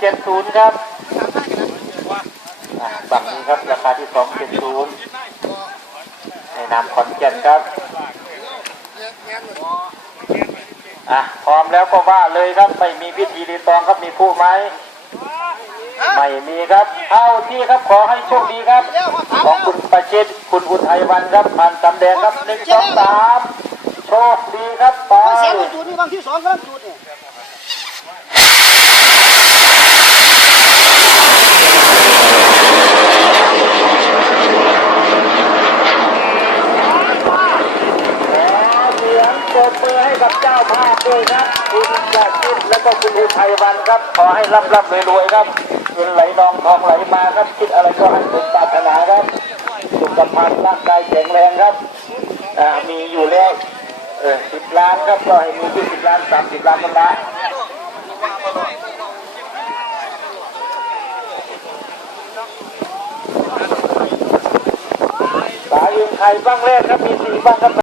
เจ็ดศูนย์ครับอะฝั่งนี้ครับราคาที่สองเจ็ดศูนย์ในนามขอนแก่นครับอะพร้อมแล้วก็ว่าเลยครับไม่มีพิธีรีตองครับมีผู้ไหมไม่มีครับเท่าที่ครับขอให้โชคดีครับ ของคุณประชิดคุณอุทัยวันครับผ่านสำแดงครับหนึ่งสองสามโชคดีครับไปเสียงมันจุดนี่บางที่สองก็จุดเนี่ย เสียงปร บมือให้กับเจ้าภาพด้วยครับคุณประชิดแล้วก็คุณอุทัยวันครับ ขอให้ร่ำร่ำรวยๆครับเงินไหลนองทองไหลมาครับ คิดอะไรก็ให้สมปรารถนาครับ สุขภาพร่างกายแข็งแรงครับมีอยู่แล้วสิบล้านครับก็ให้มียี่สิบล้านสามสิบล้านกันละสายยิงไทยบ้างแรกครับมีสี่บ้างครับ